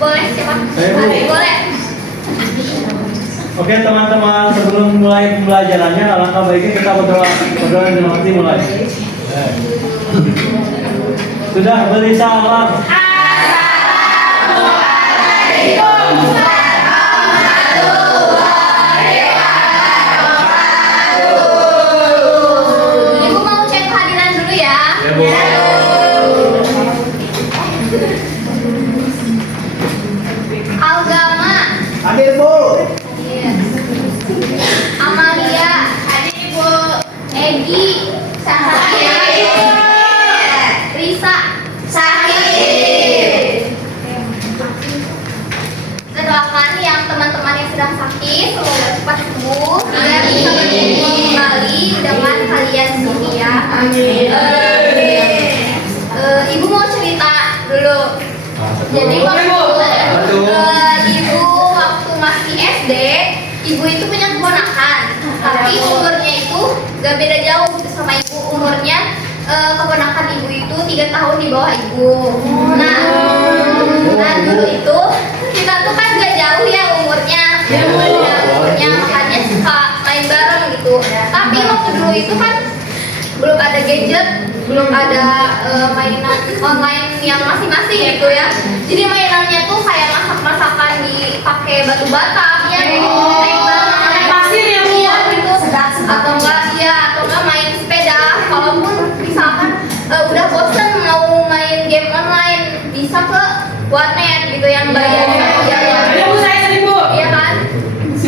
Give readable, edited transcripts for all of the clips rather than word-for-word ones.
Boleh siapa? Saya, Bu. Boleh. Oke teman-teman, sebelum mulai pembelajarannya, alangkah baiknya kita berdoa dalam hati mulai. Sudah beri salam. Ibu mau cek kehadiran dulu ya. Ya, Bu. Algama, Hadir, Bu. iya. Amalia, hadir Ibu. Egi, Sahaya, Risa, sakit. Kita doakan yang teman-teman yang sedang sakit semoga cepat sembuh dan bisa berkumpul kembali dengan kalian sini ya. Amin. Ibu mau cerita dulu. Jadi ibu waktu masih SD, ibu itu punya keponakan, tapi umurnya itu gak beda jauh sama ibu. Umurnya keponakan ibu itu 3 tahun di bawah ibu. Nah dulu itu kita tuh kan gak jauh ya umurnya, makanya suka main bareng gitu. Tapi waktu dulu itu kan belum ada gadget, belum ada mainan online yang masing-masing gitu ya. Jadi mainannya tuh kayak masak-masakan dipakai batu bata, ya, naik pasir ya Bu, gitu. Atau enggak main sepeda. Kalaupun misalkan udah bosan mau main game online, bisa ke warnet gitu yang bayarnya Bu, saya sering Bu. iya kan?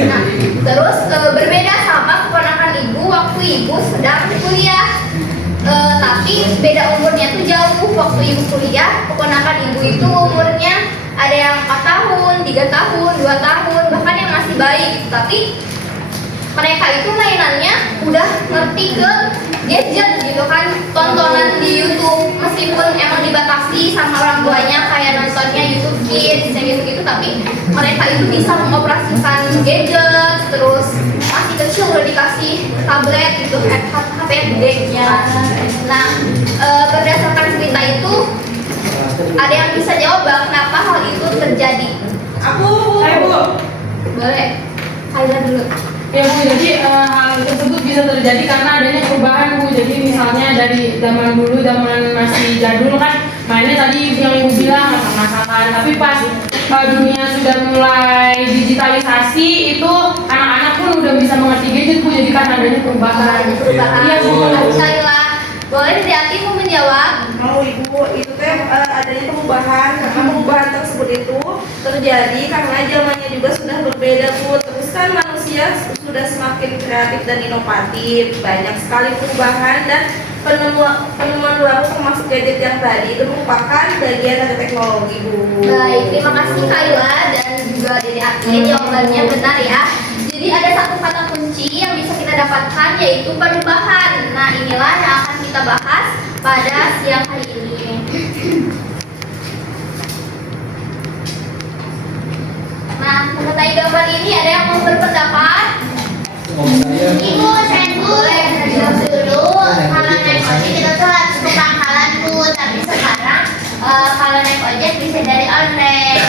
Nah, terus berbeda sama keponakan ibu waktu ibu sedang kuliah. Tapi beda umurnya tuh jauh. Waktu ibu kuliah, keponakan ibu itu umurnya ada yang 4 tahun, 3 tahun, 2 tahun, bahkan yang masih bayi. Tapi mereka itu mainannya udah ngerti ke gadget gitu kan, tontonan di YouTube, meskipun emang dibatasi sama orang tuanya kayak nontonnya YouTube Kids yang gitu-gitu, tapi mereka itu bisa mengoperasikan gadget. Terus masih kecil udah dikasih tablet gitu, HP yang gede-nya. Nah, berdasarkan cerita itu ada yang bisa jawab Bang, kenapa hal itu terjadi? Saya Bu. Boleh, Kailan dulu. Ya Bu, jadi hal tersebut bisa terjadi karena adanya perubahan Bu. Jadi misalnya dari zaman dulu, zaman masih jadul kan mainnya tadi yang Ibu bilang masak-masakan. Tapi pas dunia sudah mulai digitalisasi, itu anak-anak pun udah bisa mengerti gadget Bu. Jadi kan adanya perubahan. Iya Bu. Kaila, boleh Hati mau menjawab? Mau Ibu, itu teh adanya perubahan. Karena perubahan tersebut itu terjadi karena zamannya juga sudah berbeda Bu. Terus kan manusia sudah semakin kreatif dan inovatif. Banyak sekali perubahan dan penemuan baru termasuk gadget yang tadi itu merupakan bagian dari teknologi Bu. Baik, terima kasih Kaila dan juga Dede Ati, jawabannya benar ya. Jadi ada satu kata kunci yang bisa kita dapatkan yaitu perubahan. Nah inilah yang akan kita bahas pada siang hari ini. Nah mengenai gambar ini ada yang mau berpendapat? Ibu, saya boleh jawab dulu. Kalau naik ojek kita tuh harus ke pangkalan Bu, tapi sekarang kalau naik ojek bisa dari online.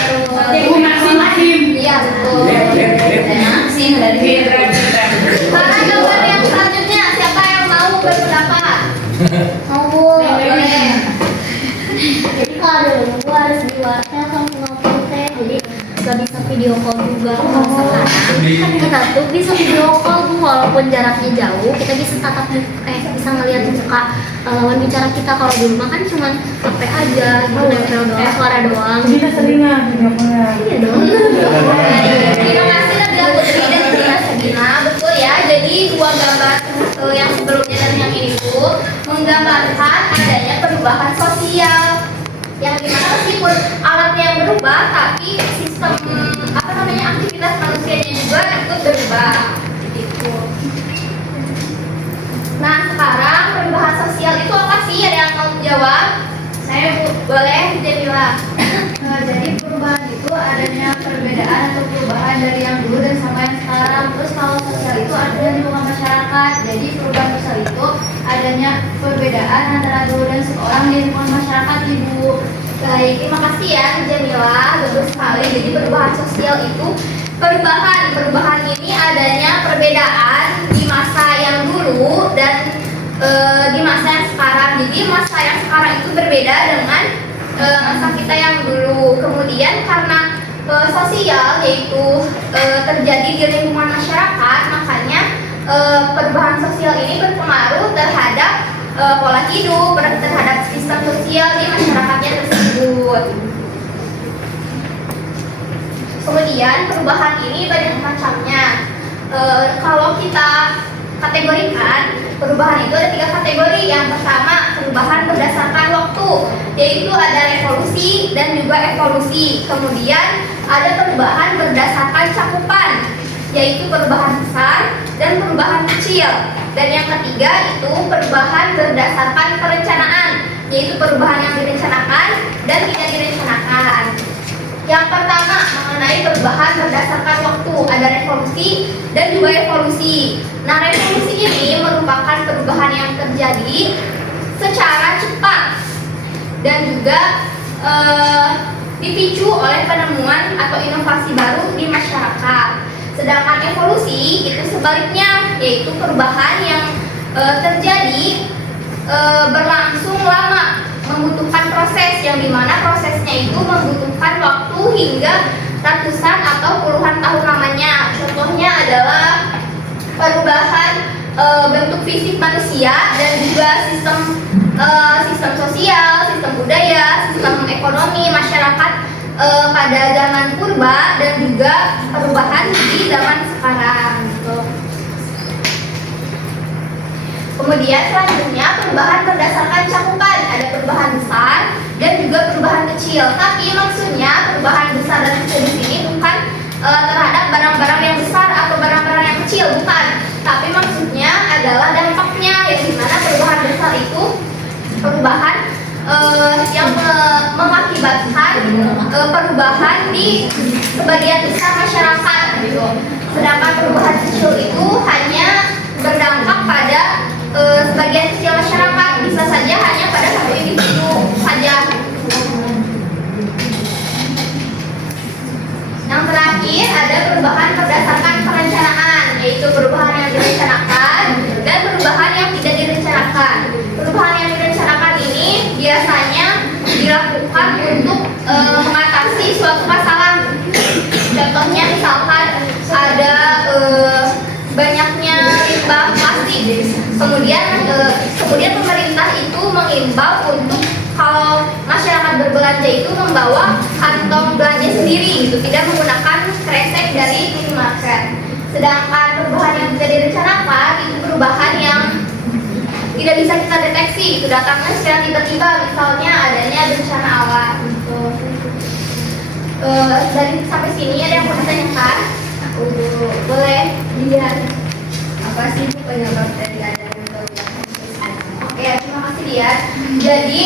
Ibu Maxim. Iya betul. Maksim dari Para gambar yang selanjutnya siapa yang mau berpendapat? Mau Bu. Jadi kalau dulu Bu harus di wartel kalau ngobrol teh, jadi gak bisa video call juga. Kalau sekarang kita tuh bisa video call Bu, walaupun jaraknya jauh kita bisa tatap bisa ngeliat muka lawan bicara kita. Kalau dulu mah kan cuma HP aja gitu, nempel doang, suara doang. Kita seringan video call-nya. Iya dong. Terima kasih Nadia Putri dan Tina Sedina. Betul ya, jadi dua gambar yang sebelumnya dan yang ini Bu menggambarkan adanya perubahan sosial yang dimana meskipun alatnya yang berubah tapi sistem aktivitas manusianya juga ikut berubah gitu. Nah sekarang perubahan sosial itu apa sih? Ada yang mau jawab? Saya Bu, boleh Jamila. Jadi perubahan itu adanya perbedaan atau perubahan dari yang dulu dan sama yang sekarang. Terus kalau sosial itu ada di lingkungan masyarakat. Jadi perubahan sosial itu adanya perbedaan antara dulu dan seorang di lingkungan masyarakat Ibu. Baik, terima kasih ya Jamila, betul sekali. Jadi perubahan sosial itu perubahan ini adanya perbedaan di masa yang dulu dan di masa yang sekarang. Jadi masa yang sekarang itu berbeda dengan masa kita yang dulu. Kemudian karena sosial yaitu terjadi di lingkungan masyarakat, makanya perubahan sosial ini berpengaruh terhadap pola hidup, terhadap sistem sosial di masyarakatnya tersebut. Kemudian perubahan ini banyak macamnya. Kalau kita kategorikan, perubahan itu ada 3 kategori. Yang pertama, perubahan berdasarkan waktu, yaitu ada revolusi dan juga evolusi. Kemudian ada perubahan berdasarkan cakupan, yaitu perubahan besar dan perubahan kecil. Dan yang ketiga itu perubahan berdasarkan perencanaan, yaitu perubahan yang direncanakan dan tidak direncanakan. Yang pertama mengenai perubahan berdasarkan waktu, ada revolusi dan juga evolusi. Nah, revolusi ini merupakan perubahan yang terjadi secara cepat dan juga dipicu oleh penemuan atau inovasi baru di masyarakat. Sedangkan evolusi itu sebaliknya, yaitu perubahan yang terjadi berlangsung lama, membutuhkan proses yang dimana prosesnya itu membutuhkan waktu hingga ratusan atau puluhan tahun lamanya. Contohnya adalah perubahan bentuk fisik manusia dan juga sistem sosial, sistem budaya, sistem ekonomi masyarakat pada zaman purba dan juga perubahan di zaman sekarang. Kemudian selanjutnya perubahan berdasarkan cakupan, ada perubahan besar dan juga perubahan kecil. Tapi maksudnya perubahan besar dan kecil di sini bukan terhadap barang-barang yang besar atau barang-barang yang kecil, bukan. Tapi maksudnya adalah dampaknya, yang dimana perubahan besar itu perubahan yang mengakibatkan perubahan di sebagian besar masyarakat gitu. Sedangkan perubahan kecil itu hanya berdampak pada sebagian kecil masyarakat, bisa saja hanya pada satu individu saja. Yang terakhir ada perubahan berdasarkan perencanaan, yaitu perubahan yang direncanakan dan perubahan yang tidak direncanakan. Perubahan yang direncanakan ini biasanya dilakukan untuk mengatasi suatu masalah. Contohnya misalkan ada banyaknya limbah plastik, kemudian pemerintah itu mengimbau untuk kalau masyarakat berbelanja itu membawa kantong belanja sendiri, gitu, tidak menggunakan kresek dari minimarket. Sedangkan perubahan yang tidak direncanakan itu perubahan yang tidak bisa kita deteksi, itu datangnya secara tiba-tiba, misalnya adanya bencana alam. Gitu. Dari sampai sini ada yang mau ditanyakan? Boleh lihat apa sih penyebab dari adanya perubahan? Oke, terima kasih dia. Jadi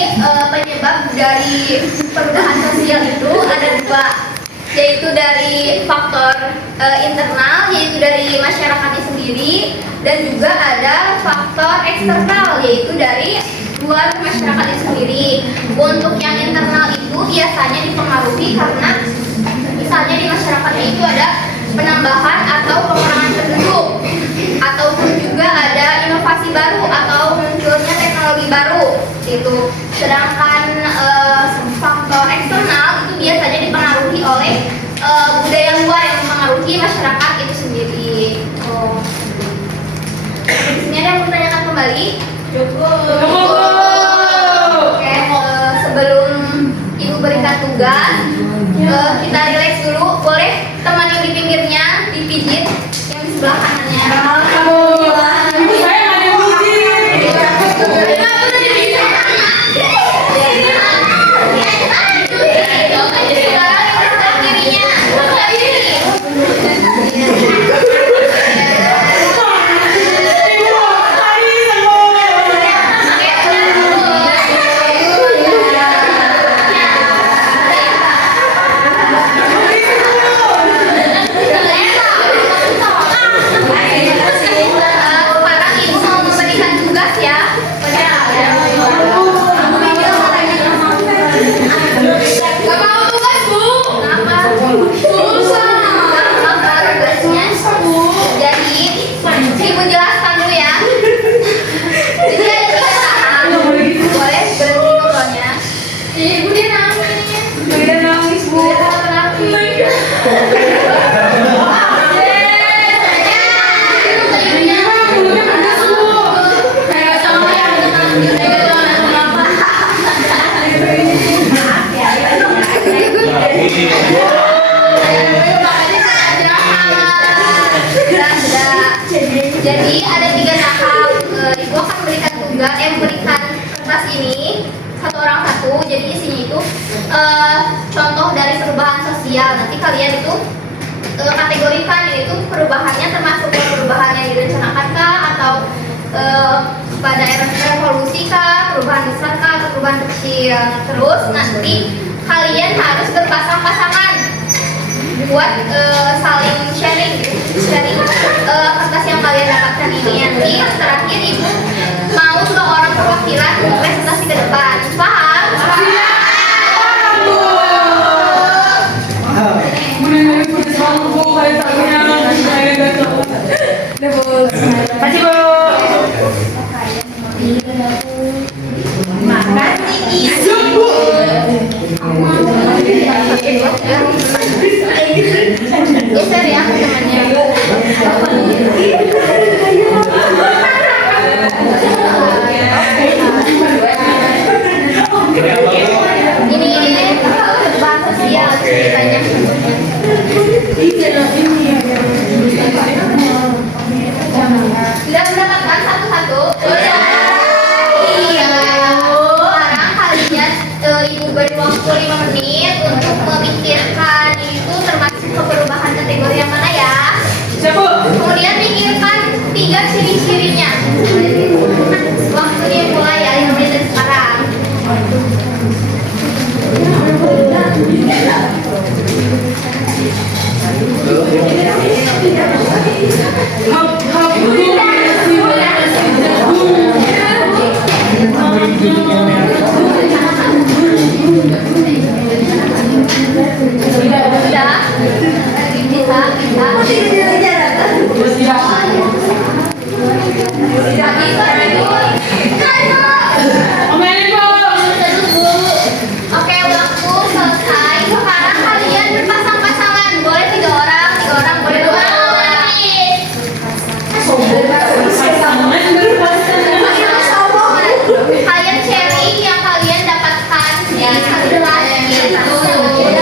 penyebab dari perubahan sosial itu ada 2, yaitu dari faktor internal, yaitu dari masyarakatnya sendiri, dan juga ada faktor eksternal, yaitu dari luar masyarakatnya sendiri. Untuk yang internal itu biasanya dipengaruhi karena misalnya di masyarakatnya itu ada penambahan atau pengurangan penduduk, ataupun juga ada inovasi baru atau munculnya teknologi baru gitu. Sedangkan faktor eksternal itu biasanya dipengaruhi oleh budaya luar yang mempengaruhi masyarakat itu sendiri. Di sini ada yang mau tanyakan kembali? Cukup. Oke, sebelum Ibu berikan tugas, kita relax dulu. Boleh teman yang di pinggirnya dipijit yang di sebelah kanannya. Ibu saya nggak ada Sekarang Ibu mau memberikan tugas ya. Jadi ada 3 tahap. Ibu akan memberikan kertas ini satu orang satu. Jadi isinya itu contoh dari perubahan sosial. Nanti kalian itu kategorikan ini tuh perubahannya termasuk perubahan yang direncanakan kah, atau pada era revolusi kah, perubahan besar kah, atau perubahan kecil. Terus nanti kalian harus berpasang-pasangan buat saling sharing kertas yang kalian dapatkan ini. Nanti yang terakhir ibu mau 2 orang perwakilan untuk presentasi ke depan. Paham? Kasih Bu. Geser ya temannya. Ini perubahan sosial ceritanya. Sudah mendapatkan satu-satu? Iya. Sekarang kalian ibu beri waktu 5 menit untuk memikirkan itu termasuk ke perubahan kategori yang mana ya. Kemudian pikirkan 3 ciri-cirinya. Waktunya mulai ya, 5 menit dari sekarang. Oke, waktu selesai. Sekarang kalian berpasang-pasangan. Boleh 3 orang, 3 orang, boleh 2 orang. Kalian sharing yang kalian dapatkan di kertas itu. Beri waktu 10 menit.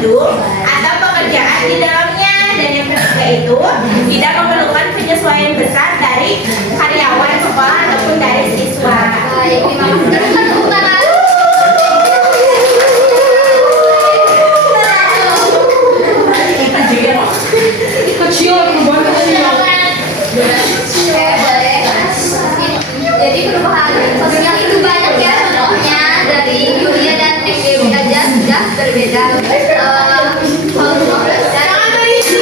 hidup atau pekerjaan di dalamnya. Dan yang ketiga itu tidak memerlukan penyesuaian besar dari karyawan sekolah ataupun dari siswa. Baik, terima kasih. Teruskan tepuk tangan. Kecil, perubahan kecil. Boleh. Jadi perubahan sosial itu banyak ya, contohnya dari Yulia dan Neng Dewi aja sudah berbeda. Jangan berisi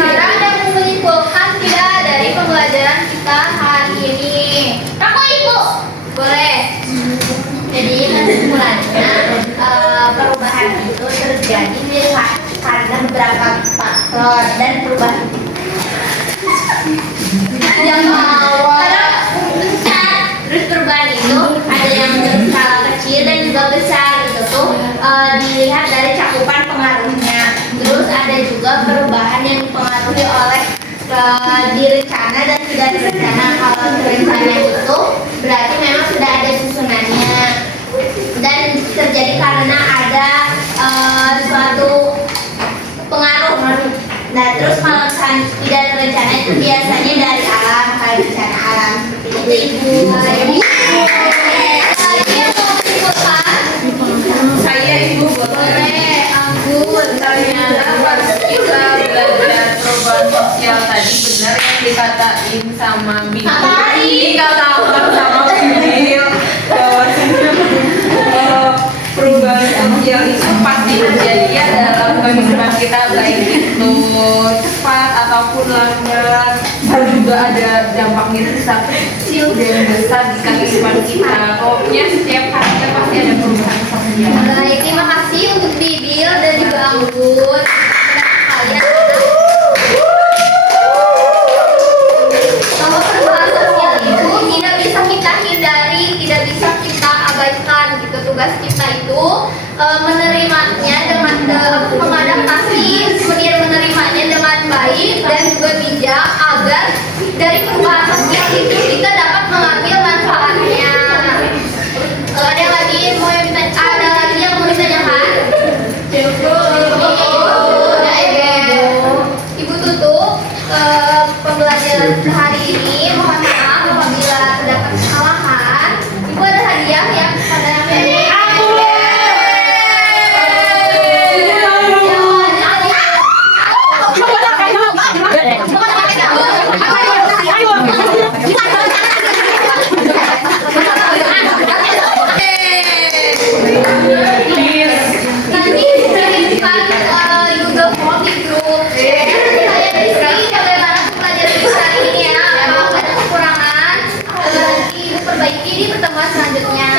Mara ada menyimpulkan tidak dari pembelajaran kita hari ini? Aku ibu. Boleh. Jadi kesimpulannya perubahan itu terjadi karena beberapa faktor dan perubahan Yang awal. terus perubahan itu ada yang berskala kecil dan juga besar itu tuh dilihat dari cakupan pengaruhnya. Terus ada juga perubahan yang dipengaruhi oleh direncana dan tidak direncana. Kalau direncana itu berarti memang sudah ada susunannya dan terjadi karena ada suatu pengaruh. Nah terus kalau tidak terencana itu biasanya dari alam, kayak bencana alam seperti itu ibu. Saya ibu Boleh, Anggun. Ternyata pas kita belajar perubahan sosial tadi benar yang dikatain sama Bibi dikatakan sama Bibi bahwasanya perubahan sosial itu pasti terjadi dalam kehidupan kita, baik itu cepat ataupun lambat, dan juga ada dampaknya besar kecil dan besar di kehidupan kita. Pokoknya setiap harinya pasti ada perubahan sosial. Baik, terima kasih untuk Bibil dan juga Anggun. Kalian bahwa perubahan sosial itu tidak bisa kita hindari, tidak bisa kita abaikan gitu. Tugas kita itu menerimanya dengan mengadaptasi, kemudian menerimanya dengan baik dan juga bijak agar dari perubahan sosial itu kita dapat mengambil manfaatnya. Ada lagi yang mau ditanyakan? Ibu tutup pembelajaran hari ini. Mohon maaf apabila terdapat kesalahan. Ibu ada hadiah ya pada nanti dikirimkan Google Form di grup. Saya deskripsi bagaimana pembelajaran kita hari ini ya. Kalau ada kekurangan nanti diperbaiki di pertemuan selanjutnya.